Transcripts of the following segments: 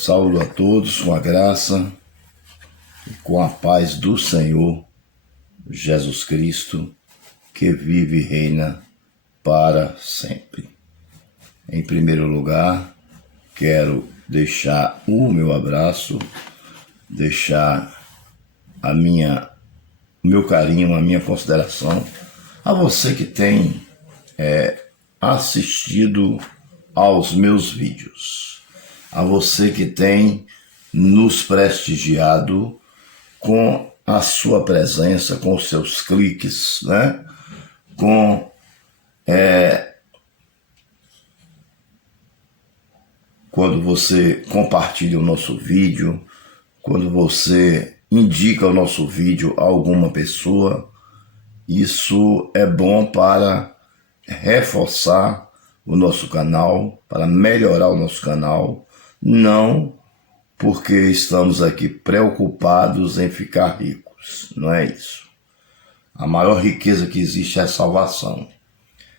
Saúdo a todos com a graça e com a paz do Senhor Jesus Cristo, que vive e reina para sempre. Em primeiro lugar, quero deixar o meu abraço, deixar o meu carinho, a minha consideração a você que tem assistido aos meus vídeos, a você que tem nos prestigiado com a sua presença, com os seus cliques, né? Quando você compartilha o nosso vídeo, quando você indica o nosso vídeo a alguma pessoa, isso é bom para reforçar o nosso canal, para melhorar o nosso canal, não porque estamos aqui preocupados em ficar ricos, não é isso. A maior riqueza que existe é a salvação.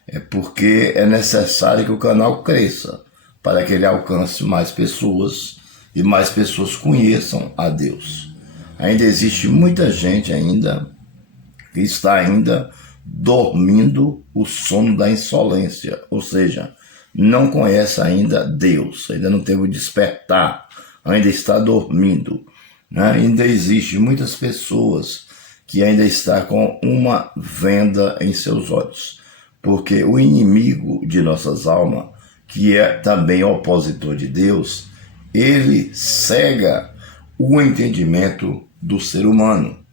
É porque é necessário que o canal cresça, para que ele alcance mais pessoas e mais pessoas conheçam a Deus. Ainda existe muita gente que está ainda dormindo o sono da insolência, ou seja, não conhece ainda Deus, ainda não teve o despertar, ainda está dormindo, né? Ainda existe muitas pessoas que ainda estão com uma venda em seus olhos, porque o inimigo de nossas almas, que é também opositor de Deus, ele cega o entendimento do ser humano.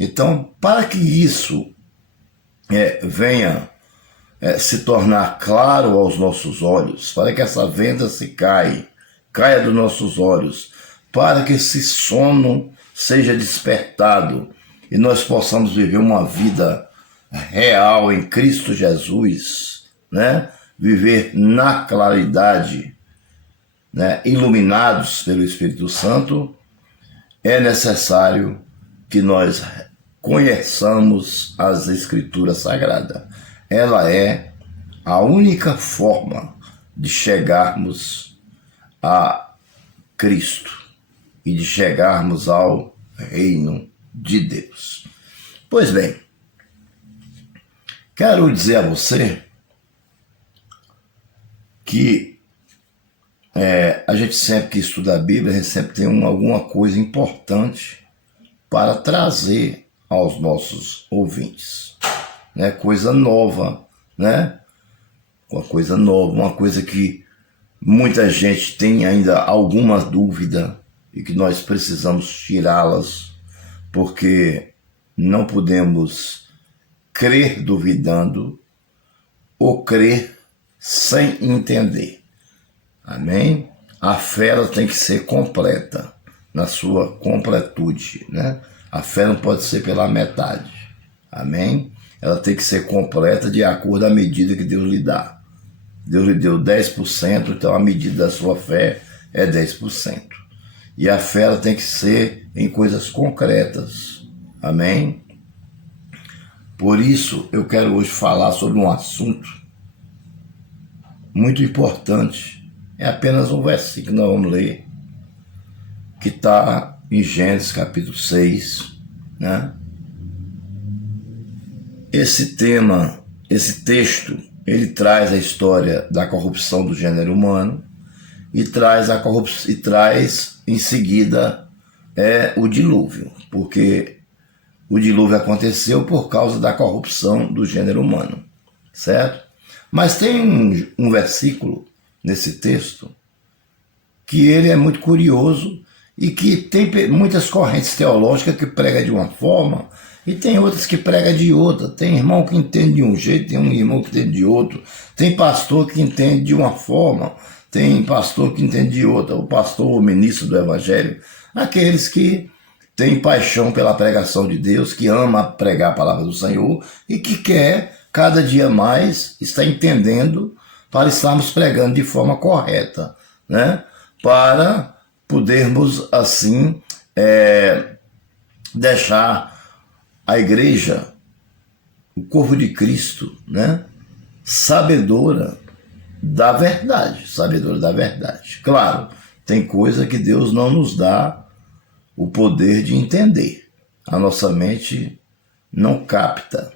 Então, para que isso venha se tornar claro aos nossos olhos, para que essa venda caia dos nossos olhos, para que esse sono seja despertado e nós possamos viver uma vida real em Cristo Jesus, né? Viver na claridade, né? Iluminados pelo Espírito Santo, é necessário que nós conheçamos as Escrituras Sagradas. Ela é a única forma de chegarmos a Cristo e de chegarmos ao reino de Deus. Pois bem, quero dizer a você que a gente sempre que estuda a Bíblia, a gente sempre tem alguma coisa importante para trazer aos nossos ouvintes, né? Coisa nova, né? Uma coisa nova, uma coisa que muita gente tem ainda alguma dúvida e que nós precisamos tirá-las, porque não podemos crer duvidando ou crer sem entender. Amém? A fé ela tem que ser completa, na sua completude, né? A fé não pode ser pela metade. Amém? Ela tem que ser completa de acordo à medida que Deus lhe dá. Deus lhe deu 10%, então a medida da sua fé é 10%. E a fé ela tem que ser em coisas concretas. Amém? Por isso, eu quero hoje falar sobre um assunto muito importante. É apenas um versículo que nós vamos ler, que está em Gênesis capítulo 6, né? Esse texto, ele traz a história da corrupção do gênero humano e traz em seguida o dilúvio, porque o dilúvio aconteceu por causa da corrupção do gênero humano, certo? Mas tem um versículo nesse texto que ele é muito curioso e que tem muitas correntes teológicas que pregam de uma forma e tem outras que pregam de outra. Tem irmão que entende de um jeito, tem um irmão que entende de outro, tem pastor que entende de uma forma, tem pastor que entende de outra, o pastor ou ministro do evangelho, aqueles que têm paixão pela pregação de Deus, que ama pregar a palavra do Senhor e que quer cada dia mais estar entendendo para estarmos pregando de forma correta, né? Para podermos assim deixar a igreja, o corpo de Cristo, né? Sabedora da verdade. Claro Tem coisa que Deus não nos dá o poder de entender. A nossa mente não capta.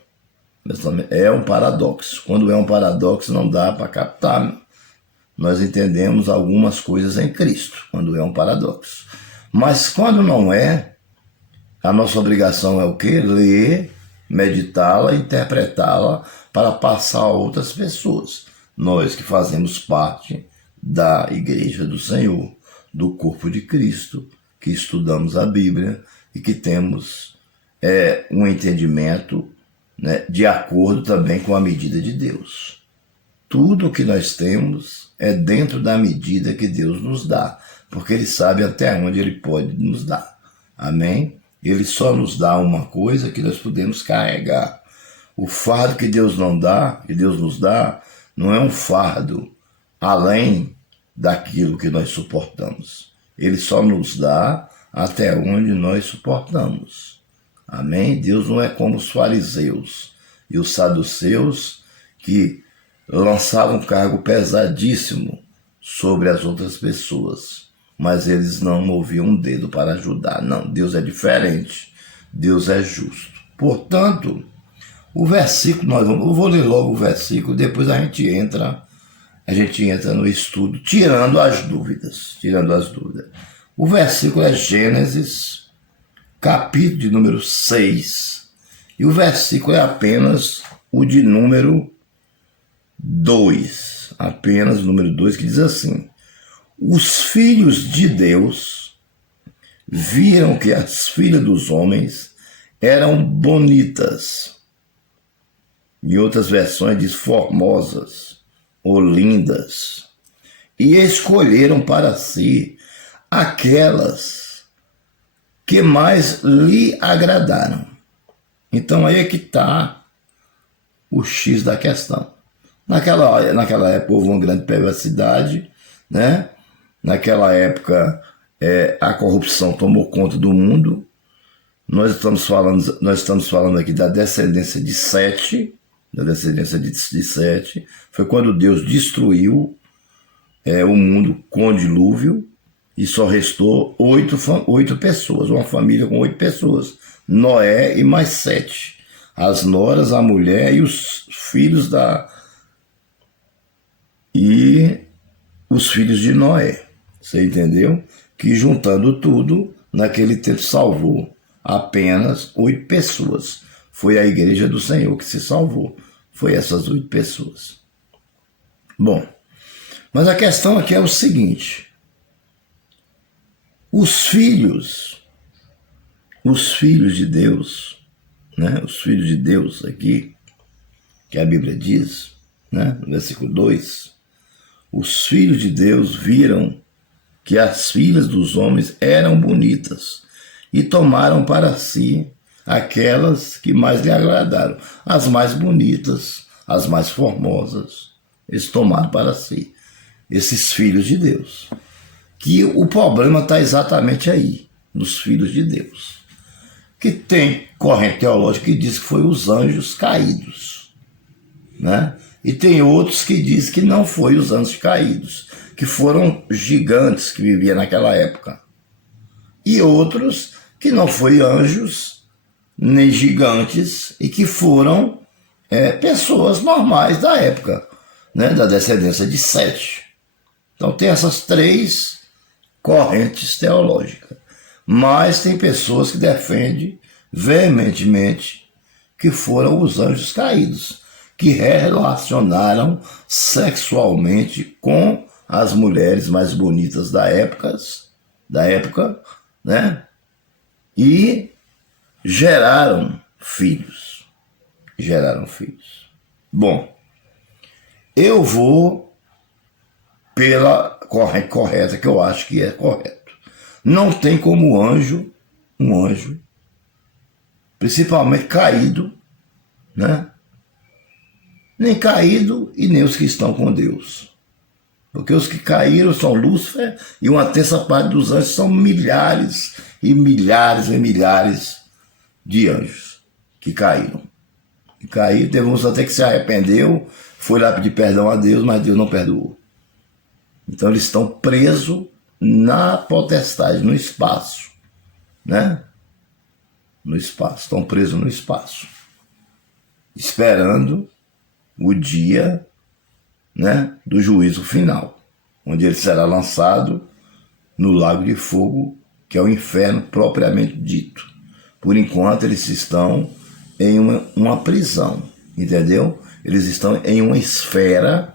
É um paradoxo. Quando é um paradoxo, não dá para captar. Nós entendemos algumas coisas em Cristo, quando é um paradoxo. Mas quando não é, a nossa obrigação é o quê? Ler, meditá-la, interpretá-la para passar a outras pessoas. Nós que fazemos parte da Igreja do Senhor, do corpo de Cristo, que estudamos a Bíblia e que temos um entendimento, né, de acordo também com a medida de Deus. Tudo que nós temos é dentro da medida que Deus nos dá, porque Ele sabe até onde Ele pode nos dar. Amém? Ele só nos dá uma coisa que nós podemos carregar. O fardo que Deus não dá, que Deus nos dá, não é um fardo além daquilo que nós suportamos. Ele só nos dá até onde nós suportamos. Amém? Deus não é como os fariseus e os saduceus que lançavam um cargo pesadíssimo sobre as outras pessoas, mas eles não moviam um dedo para ajudar. Não, Deus é diferente, Deus é justo. Portanto, o versículo, eu vou ler logo o versículo, depois a gente entra no estudo, tirando as dúvidas. O versículo é Gênesis, capítulo de número 6, e o versículo é apenas o de número 2, apenas o número 2, que diz assim: os filhos de Deus viram que as filhas dos homens eram bonitas. Em outras versões diz formosas ou lindas, e escolheram para si aquelas que mais lhe agradaram. Então aí é que está o X da questão. Naquela época houve uma grande perversidade, né? Naquela época a corrupção tomou conta do mundo. Nós estamos falando aqui da descendência de Sete. Foi quando Deus destruiu o mundo com o dilúvio e só restou 8 pessoas, uma família com 8 pessoas. Noé e mais 7. As noras, a mulher e os filhos de Noé. Você entendeu? Que juntando tudo, naquele tempo salvou apenas 8 pessoas. Foi a Igreja do Senhor que se salvou. Foi essas 8 pessoas. Bom, mas a questão aqui é o seguinte: os filhos de Deus, né? Os filhos de Deus aqui, que a Bíblia diz, né? No versículo 2, os filhos de Deus viram que as filhas dos homens eram bonitas e tomaram para si aquelas que mais lhe agradaram, as mais bonitas, as mais formosas. Eles tomaram para si, esses filhos de Deus. Que o problema está exatamente aí, nos filhos de Deus. Que tem corrente teológica que diz que foi os anjos caídos, né? E tem outros que dizem que não foi os anjos caídos, que foram gigantes que viviam naquela época. E outros que não foi anjos nem gigantes e que foram pessoas normais da época, né? Da descendência de Sete. Então tem essas 3 correntes teológicas. Mas tem pessoas que defendem veementemente que foram os anjos caídos, que relacionaram sexualmente com as mulheres mais bonitas da época, né? E geraram filhos. Bom, eu vou pela corrente correta, que eu acho que é correto. Não tem como um anjo, principalmente caído, né? Nem caído e nem os que estão com Deus. Porque os que caíram são Lúcifer e uma terça parte dos anjos são milhares e milhares e milhares de anjos que caíram. E caíram, teve uns até que se arrependeu, foi lá pedir perdão a Deus, mas Deus não perdoou. Então eles estão presos na potestade, no espaço, né? No espaço, estão presos no espaço, esperando o dia, né, do juízo final, onde ele será lançado no lago de fogo, que é o inferno propriamente dito. Por enquanto, eles estão em uma prisão, entendeu? Eles estão em uma esfera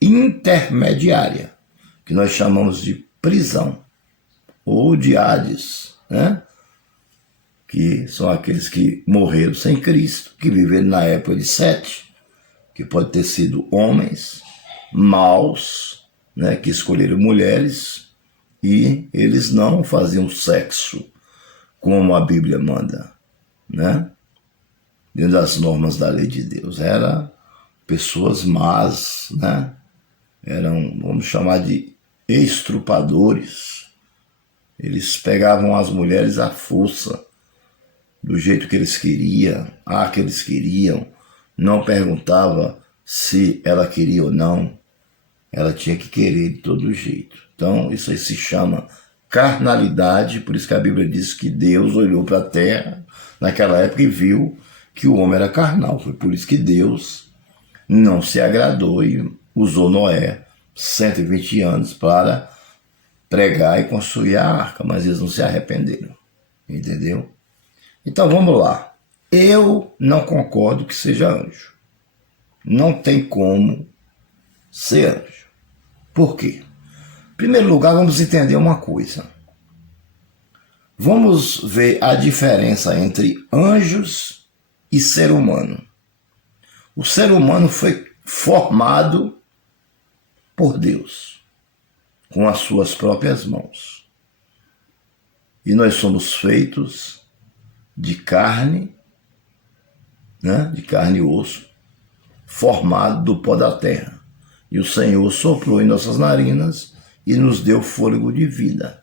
intermediária, que nós chamamos de prisão, ou de Hades, né? Que são aqueles que morreram sem Cristo, que viveram na época de Sete, que pode ter sido homens maus, né, que escolheram mulheres, e eles não faziam sexo como a Bíblia manda, né? Dentro das normas da lei de Deus. Eram pessoas más, né? Eram, vamos chamar de estrupadores. Eles pegavam as mulheres à força, do jeito que eles queriam, que eles queriam. Não perguntava se ela queria ou não. Ela tinha que querer de todo jeito. Então, isso aí se chama carnalidade, por isso que a Bíblia diz que Deus olhou para a terra naquela época e viu que o homem era carnal. Foi por isso que Deus não se agradou e usou Noé 120 anos para pregar e construir a arca, mas eles não se arrependeram, entendeu? Então vamos lá. Eu não concordo que seja anjo. Não tem como ser anjo. Por quê? Em primeiro lugar, vamos entender uma coisa. Vamos ver a diferença entre anjos e ser humano. O ser humano foi formado por Deus, com as suas próprias mãos. E nós somos feitos de carne, né? De carne e osso, formado do pó da terra. E o Senhor soprou em nossas narinas e nos deu fôlego de vida.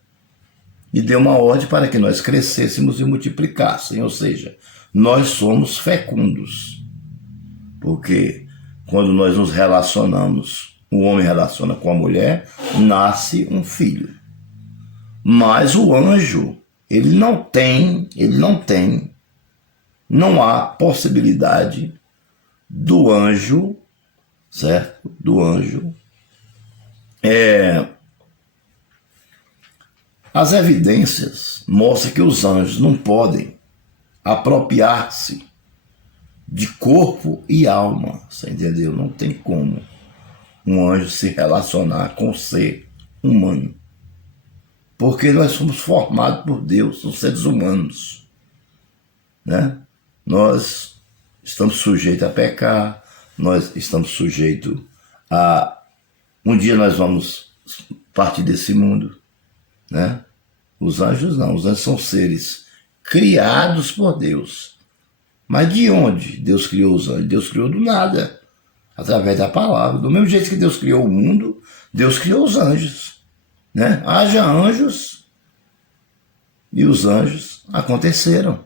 E deu uma ordem para que nós crescêssemos e multiplicássemos. Ou seja, nós somos fecundos. Porque quando nós nos relacionamos, o homem relaciona com a mulher, nasce um filho. Mas o anjo, não há possibilidade do anjo, certo? Do anjo. As evidências mostram que os anjos não podem apropriar-se de corpo e alma, você entendeu? Não tem como um anjo se relacionar com o ser humano. Porque nós somos formados por Deus, somos seres humanos, né? Nós estamos sujeitos a pecar, nós estamos sujeitos a... Um dia nós vamos partir desse mundo, né? Os anjos não, os anjos são seres criados por Deus. Mas de onde Deus criou os anjos? Deus criou do nada, através da palavra. Do mesmo jeito que Deus criou o mundo, Deus criou os anjos, né? Haja anjos, e os anjos aconteceram.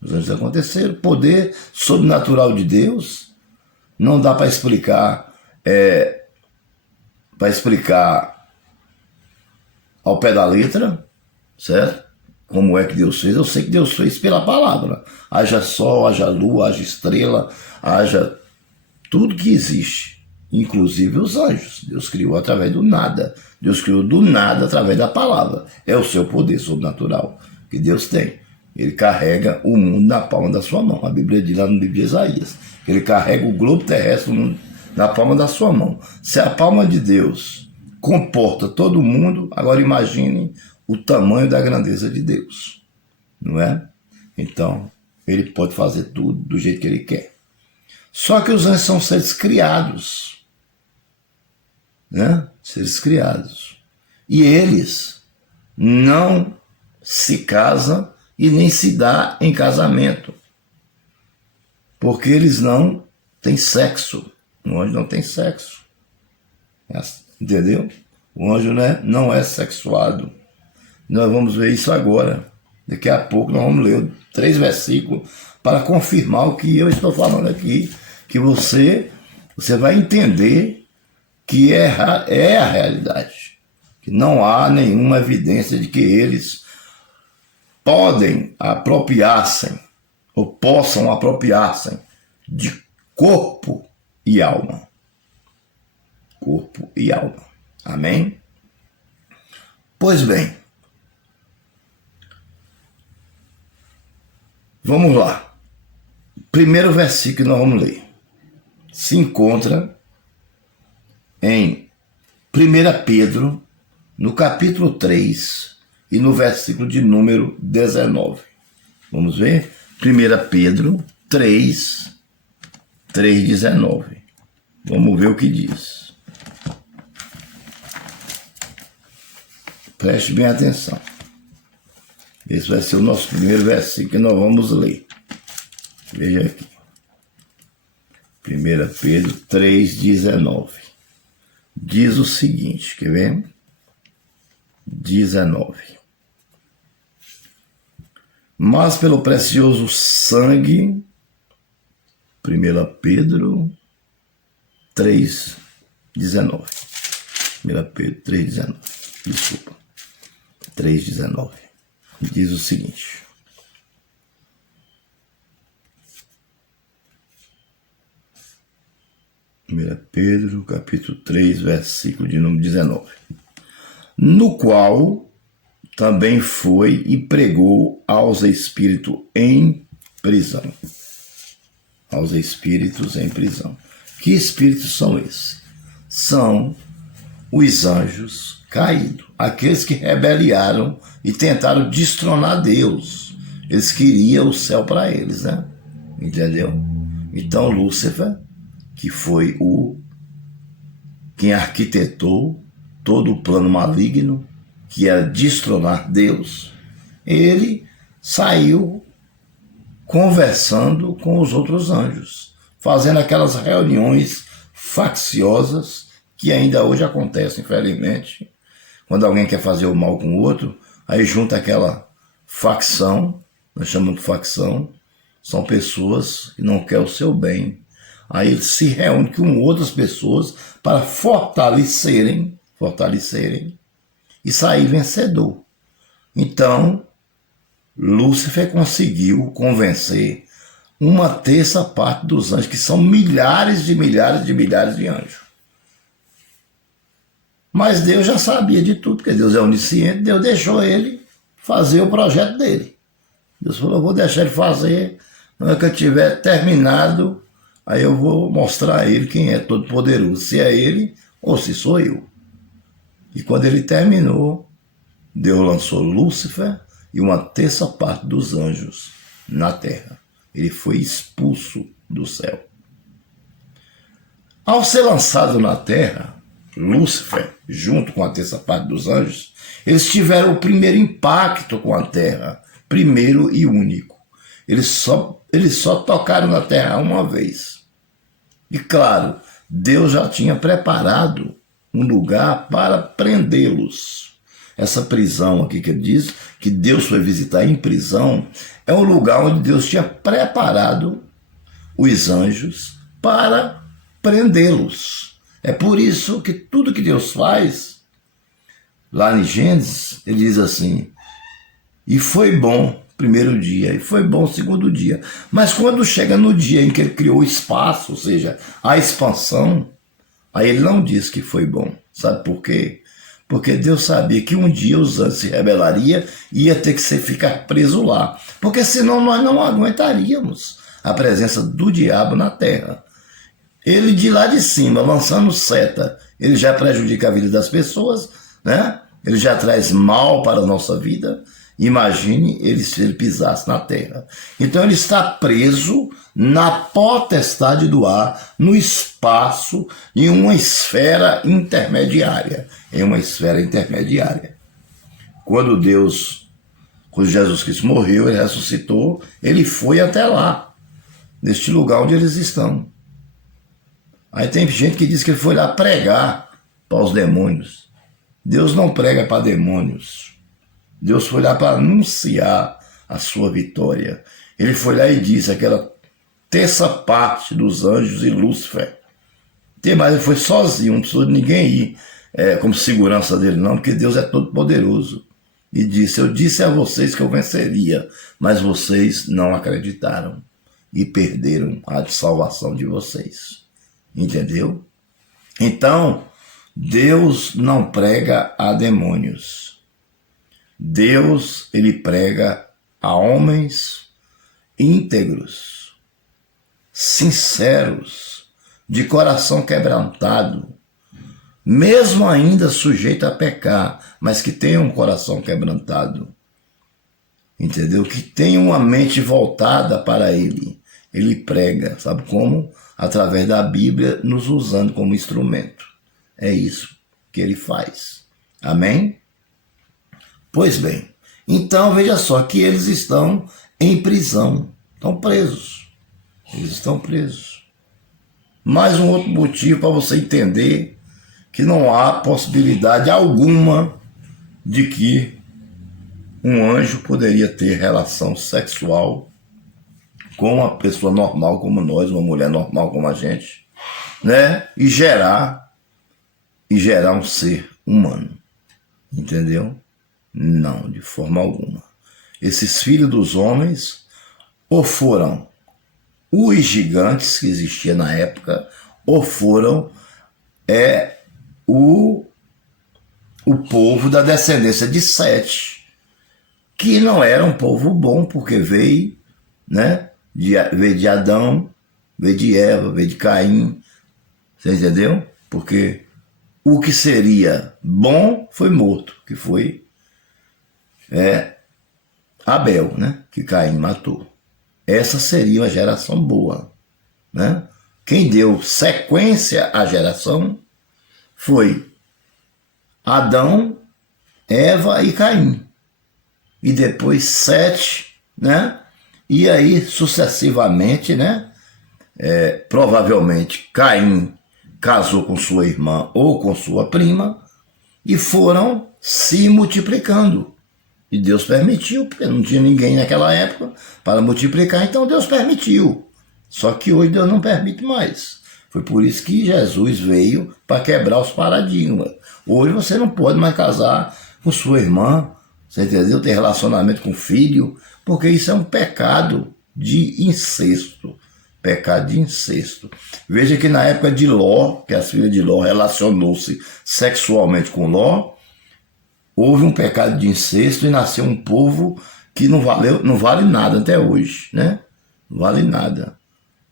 Os anjos aconteceram. Poder sobrenatural de Deus não dá para explicar, ao pé da letra, certo? Como é que Deus fez? Eu sei que Deus fez pela palavra. Haja sol, haja lua, haja estrela, haja tudo que existe, inclusive os anjos. Deus criou através do nada. Deus criou do nada através da palavra. É o seu poder sobrenatural que Deus tem. Ele carrega o mundo na palma da sua mão. A Bíblia diz lá no livro de Isaías que ele carrega o globo terrestre na palma da sua mão. Se a palma de Deus comporta todo mundo, agora imagine o tamanho da grandeza de Deus, não é? Então, ele pode fazer tudo do jeito que ele quer. Só que os anjos são seres criados, né? Seres criados. E eles não se casam e nem se dá em casamento, porque eles não têm sexo. O anjo não tem sexo, entendeu? O anjo, né, não é sexuado. Nós vamos ver isso agora. Daqui a pouco nós vamos ler 3 versículos para confirmar o que eu estou falando aqui, que você vai entender que é a realidade, que não há nenhuma evidência de que eles podem apropriar-se ou possam apropriar-se de corpo e alma. Corpo e alma. Amém? Pois bem, vamos lá. Primeiro versículo que nós vamos ler se encontra em 1 Pedro, no capítulo 3 e no versículo de número 19. Vamos ver? 1 Pedro 3, 19. Vamos ver o que diz. Preste bem atenção. Esse vai ser o nosso primeiro versículo que nós vamos ler. Veja aqui. 1 Pedro 3, 19. Diz o seguinte, quer ver? 19. Mas pelo precioso sangue, 1 Pedro 3, 19. 1 Pedro 3, 19. Desculpa. 3, 19. Diz o seguinte. Pedro, capítulo 3, versículo de número 19. No qual também foi e pregou aos espíritos em prisão. Aos espíritos em prisão. Que espíritos são esses? São os anjos caídos, aqueles que rebeliaram e tentaram destronar Deus. Eles queriam o céu para eles, né? Entendeu? Então Lúcifer, que foi quem arquitetou todo o plano maligno, que era destronar Deus, ele saiu conversando com os outros anjos, fazendo aquelas reuniões facciosas que ainda hoje acontecem, infelizmente, quando alguém quer fazer o mal com o outro, aí junta aquela facção, nós chamamos de facção, são pessoas que não querem o seu bem. Aí eles se reúnem com outras pessoas para fortalecerem e sair vencedor. Então, Lúcifer conseguiu convencer uma terça parte dos anjos, que são milhares de anjos. Mas Deus já sabia de tudo, porque Deus é onisciente, Deus deixou ele fazer o projeto dele. Deus falou, eu vou deixar ele fazer, na hora que eu tiver terminado, aí eu vou mostrar a ele quem é todo poderoso, se é ele ou se sou eu. E quando ele terminou, Deus lançou Lúcifer e uma terça parte dos anjos na terra. Ele foi expulso do céu. Ao ser lançado na terra, Lúcifer, junto com a terça parte dos anjos, eles tiveram o primeiro impacto com a terra, primeiro e único. Eles só tocaram na terra uma vez. E claro, Deus já tinha preparado um lugar para prendê-los. Essa prisão aqui que ele diz, que Deus foi visitar em prisão, é um lugar onde Deus tinha preparado os anjos para prendê-los. É por isso que tudo que Deus faz, lá em Gênesis, ele diz assim, e foi bom primeiro dia, e foi bom o segundo dia. Mas quando chega no dia em que ele criou o espaço, ou seja, a expansão, aí ele não diz que foi bom. Sabe por quê? Porque Deus sabia que um dia os anjos se rebelariam e ia ter que ficar preso lá. Porque senão nós não aguentaríamos a presença do diabo na terra. Ele de lá de cima, lançando seta, ele já prejudica a vida das pessoas, né? Ele já traz mal para a nossa vida. Imagine ele se ele pisasse na terra. Então ele está preso na potestade do ar, no espaço, em uma esfera intermediária. Quando Jesus Cristo morreu, ele ressuscitou, ele foi até lá, neste lugar onde eles estão. Aí tem gente que diz que ele foi lá pregar para os demônios. Deus não prega para demônios. Deus foi lá para anunciar a sua vitória. Ele foi lá e disse, aquela terça parte dos anjos e Lúcifer. Mas ele foi sozinho, não precisou de ninguém ir. como segurança dele, não, porque Deus é todo poderoso. E disse: eu disse a vocês que eu venceria, mas vocês não acreditaram e perderam a salvação de vocês. Entendeu? Então, Deus não prega a demônios. Deus, ele prega a homens íntegros, sinceros, de coração quebrantado, mesmo ainda sujeito a pecar, mas que tenham um coração quebrantado. Entendeu? Que tenham uma mente voltada para ele. Ele prega, sabe como? Através da Bíblia, nos usando como instrumento. É isso que ele faz. Amém? Pois bem, então veja só que eles estão em prisão, estão presos. Eles estão presos. Mais um outro motivo para você entender que não há possibilidade alguma de que um anjo poderia ter relação sexual com uma pessoa normal como nós, uma mulher normal como a gente, né? E gerar um ser humano. Entendeu? Não, de forma alguma. Esses filhos dos homens ou foram os gigantes que existiam na época, ou foram o povo da descendência de Sete, que não era um povo bom, porque veio, né? Veio de Adão, veio de Eva, veio de Caim. Você entendeu? Porque o que seria bom foi morto, que foi Abel, né? Que Caim matou. Essa seria uma geração boa, né? Quem deu sequência à geração foi Adão, Eva e Caim. E depois Sete, né? E aí, sucessivamente, né? Provavelmente Caim casou com sua irmã ou com sua prima e foram se multiplicando. E Deus permitiu, porque não tinha ninguém naquela época para multiplicar, então Deus permitiu. Só que hoje Deus não permite mais. Foi por isso que Jesus veio para quebrar os paradigmas. Hoje você não pode mais casar com sua irmã, você entendeu? Ter relacionamento com o filho, porque isso é um pecado de incesto. Pecado de incesto. Veja que na época de Ló, que as filhas de Ló relacionou-se sexualmente com Ló, houve um pecado de incesto e nasceu um povo que não vale nada até hoje, né? Não vale nada.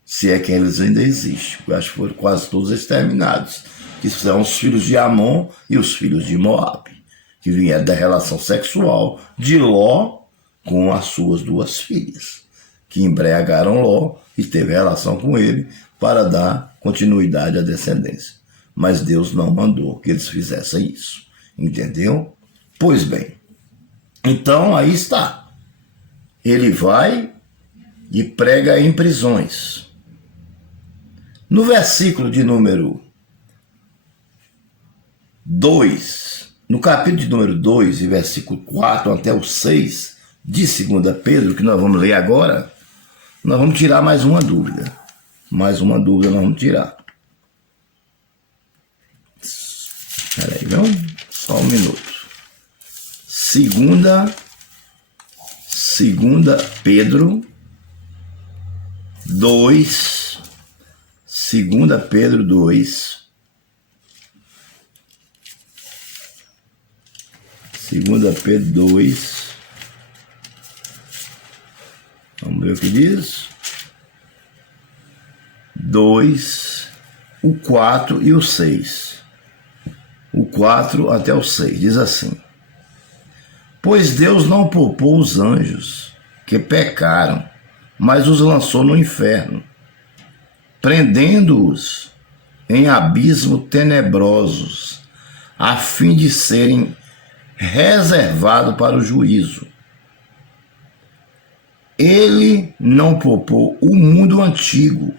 Se é que eles ainda existem. Eu acho que foram quase todos exterminados. Que são os filhos de Amon e os filhos de Moabe, que vieram da relação sexual de Ló com as suas duas filhas, que embriagaram Ló e teve relação com ele para dar continuidade à descendência. Mas Deus não mandou que eles fizessem isso. Entendeu? Pois bem, então aí está. Ele vai e prega em prisões. No versículo de número 2, no capítulo de número 2, e versículo 4 até o 6 de 2 Pedro, que nós vamos ler agora, nós vamos tirar mais uma dúvida. Mais uma dúvida nós vamos tirar. Espera aí, não? Só um minuto. Segunda Pedro 2, 2 Pedro 2, 2 Pedro 2, vamos ver o que diz, 2, o 4 e o 6, o 4 até o 6, diz assim: pois Deus não poupou os anjos que pecaram, mas os lançou no inferno, prendendo-os em abismos tenebrosos, a fim de serem reservados para o juízo. Ele não poupou o mundo antigo,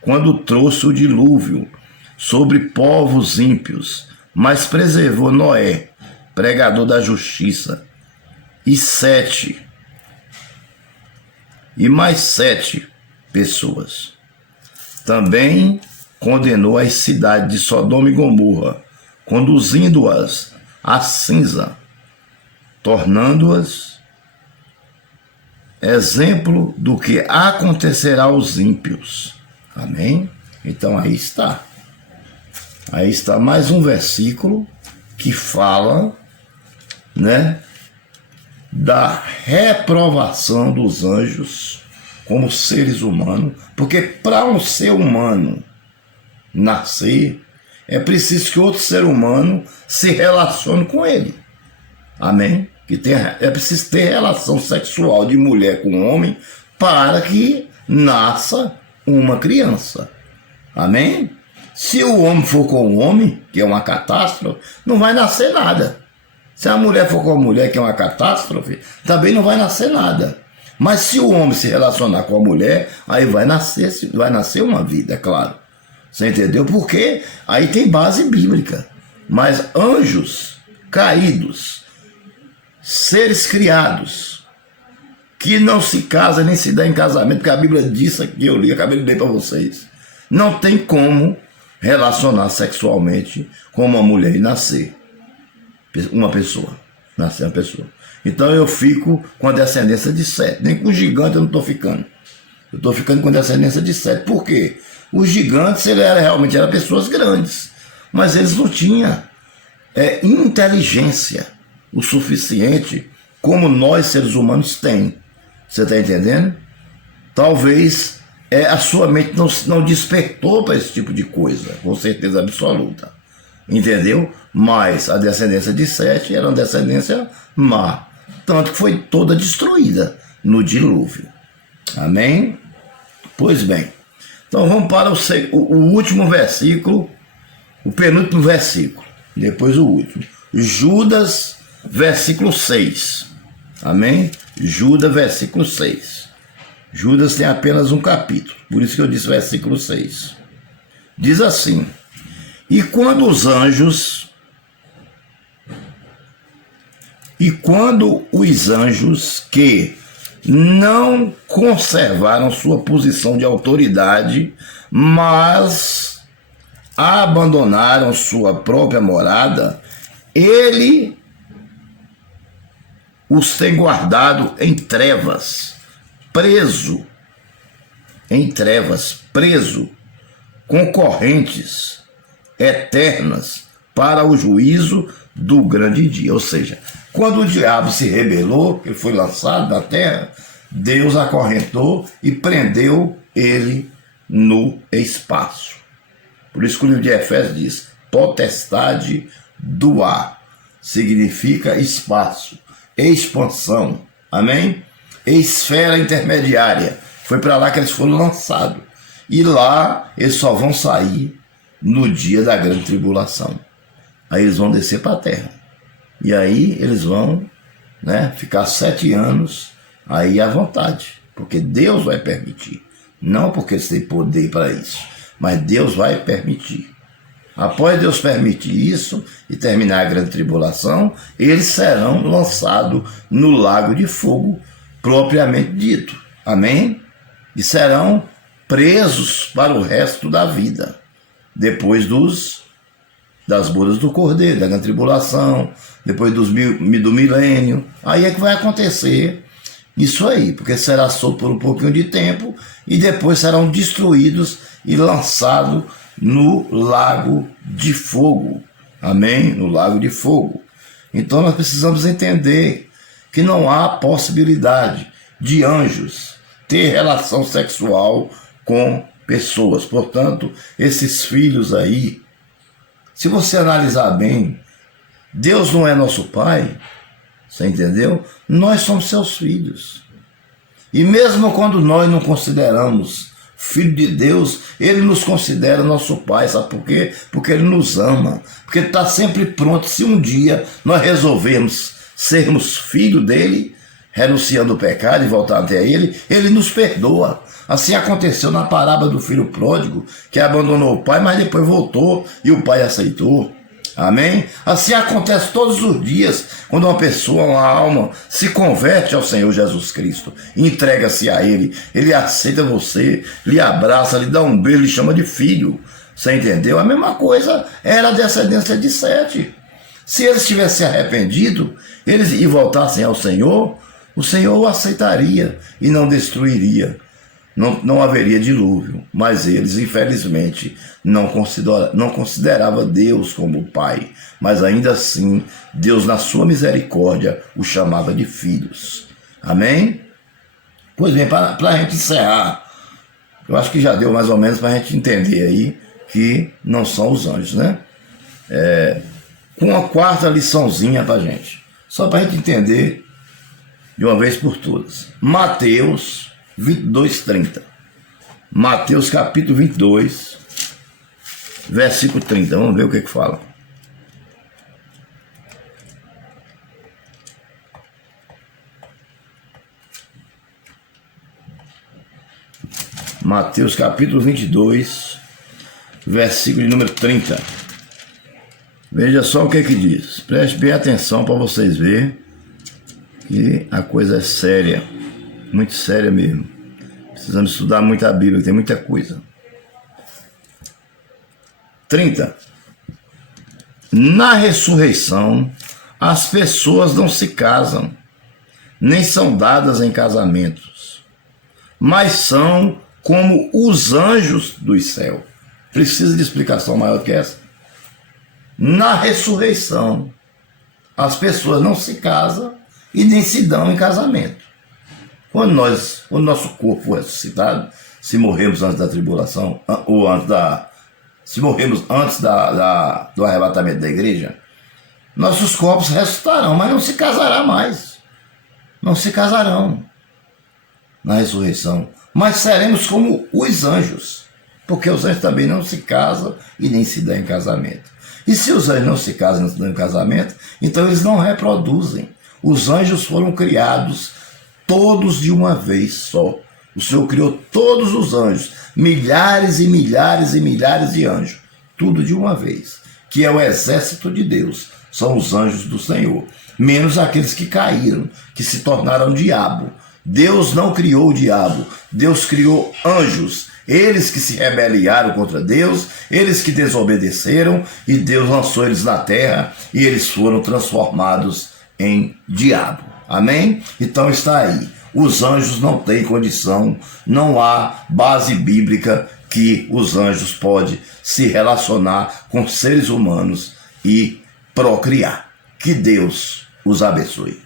quando trouxe o dilúvio sobre povos ímpios, mas preservou Noé, pregador da justiça, e mais 7 pessoas. Também condenou as cidades de Sodoma e Gomorra, conduzindo-as à cinza, tornando-as exemplo do que acontecerá aos ímpios. Amém? Então aí está. Aí está mais um versículo que fala, né, da reprovação dos anjos como seres humanos, porque para um ser humano nascer, é preciso que outro ser humano se relacione com ele. Amém? É preciso ter relação sexual de mulher com homem para que nasça uma criança. Amém? Se o homem for com o homem, que é uma catástrofe, não vai nascer nada. Se a mulher for com a mulher, que é uma catástrofe, também não vai nascer nada. Mas se o homem se relacionar com a mulher, aí vai nascer uma vida, é claro. Você entendeu? Porque aí tem base bíblica. Mas anjos caídos, seres criados, que não se casam nem se dão em casamento, porque a Bíblia diz aqui, eu li, acabei de ler para vocês, não tem como relacionar sexualmente com uma mulher e nascer uma pessoa. Então eu fico com a descendência de Sete. Nem com o gigante eu não estou ficando. Eu estou ficando com a descendência de Sete. Por quê? Os gigantes realmente eram pessoas grandes, mas eles não tinham inteligência o suficiente como nós seres humanos tem. Você está entendendo? Talvez a sua mente não despertou para esse tipo de coisa, com certeza absoluta. Entendeu? Mas a descendência de Sete era uma descendência má, tanto que foi toda destruída no dilúvio. Amém? Pois bem, então vamos para o último versículo, o penúltimo versículo, depois o último. Judas, versículo 6. Amém? Judas, versículo 6. Judas tem apenas um capítulo, por isso que eu disse versículo 6. Diz assim: E quando os anjos que não conservaram sua posição de autoridade, mas abandonaram sua própria morada, ele os tem guardado em trevas, preso, com correntes eternas para o juízo do grande dia. Ou seja, quando o diabo se rebelou, ele foi lançado na terra, Deus acorrentou e prendeu ele no espaço. Por isso que o livro de Efésios diz: potestade do ar, significa espaço, expansão, amém? Esfera intermediária, foi para lá que eles foram lançados, e lá eles só vão sair no dia da grande tribulação. Aí eles vão descer para a terra, e aí eles vão, né, ficar 7 anos aí à vontade, porque Deus vai permitir, não porque eles têm poder para isso, mas Deus vai permitir. Após Deus permitir isso e terminar a grande tribulação, eles serão lançados no lago de fogo propriamente dito, amém? E serão presos para o resto da vida, depois das bodas do Cordeiro, da grande tribulação, depois do milênio. Aí é que vai acontecer isso aí, porque será solto por um pouquinho de tempo e depois serão destruídos e lançados no lago de fogo, amém? No lago de fogo. Então nós precisamos entender que não há possibilidade de anjos ter relação sexual com pessoas. Portanto, esses filhos aí, se você analisar bem, Deus não é nosso pai, você entendeu? Nós somos seus filhos. E mesmo quando nós não consideramos filho de Deus, ele nos considera nosso pai. Sabe por quê? Porque ele nos ama, porque ele está sempre pronto. Se um dia nós resolvermos sermos filho dele, renunciando o pecado e voltar até ele, ele nos perdoa. Assim aconteceu na parábola do filho pródigo, que abandonou o pai, mas depois voltou e o pai aceitou. Amém? Assim acontece todos os dias, quando uma pessoa, uma alma, se converte ao Senhor Jesus Cristo, entrega-se a Ele, Ele aceita você, lhe abraça, lhe dá um beijo, lhe chama de filho. Você entendeu? A mesma coisa era a descendência de Sete. Se eles tivessem se arrependido e voltassem ao Senhor, o Senhor o aceitaria e não destruiria. Não haveria dilúvio. Mas eles, infelizmente, não consideravam Deus como Pai. Mas ainda assim, Deus, na sua misericórdia, o chamava de filhos. Amém? Pois bem, para a gente encerrar, eu acho que já deu mais ou menos para a gente entender aí que não são os anjos, né? Com uma quarta liçãozinha para a gente, só para a gente entender de uma vez por todas. Mateus 22:30. Mateus capítulo 22, versículo 30. Vamos ver o que fala. Mateus capítulo 22, versículo de número 30. Veja só o que diz. Preste bem atenção para vocês verem que a coisa é séria, muito séria mesmo. Precisamos estudar muito a Bíblia, tem muita coisa. 30. Na ressurreição, as pessoas não se casam, nem são dadas em casamentos, mas são como os anjos dos céus. Precisa de explicação maior que essa? Na ressurreição, as pessoas não se casam e nem se dão em casamento. Quando o nosso corpo for ressuscitado, se morremos antes da tribulação, ou se morremos antes do arrebatamento da igreja, nossos corpos ressuscitarão, mas não se casará mais. Não se casarão na ressurreição. Mas seremos como os anjos, porque os anjos também não se casam e nem se dão em casamento. E se os anjos não se casam e não se dão em casamento, então eles não reproduzem. Os anjos foram criados todos de uma vez só. O Senhor criou todos os anjos, milhares e milhares e milhares de anjos, tudo de uma vez, que é o exército de Deus, são os anjos do Senhor, menos aqueles que caíram, que se tornaram diabo. Deus não criou o diabo, Deus criou anjos, eles que se rebeliaram contra Deus, eles que desobedeceram, e Deus lançou eles na terra, e eles foram transformados em diabo. Amém? Então está aí. Os anjos não têm condição, não há base bíblica que os anjos podem se relacionar com seres humanos e procriar. Que Deus os abençoe.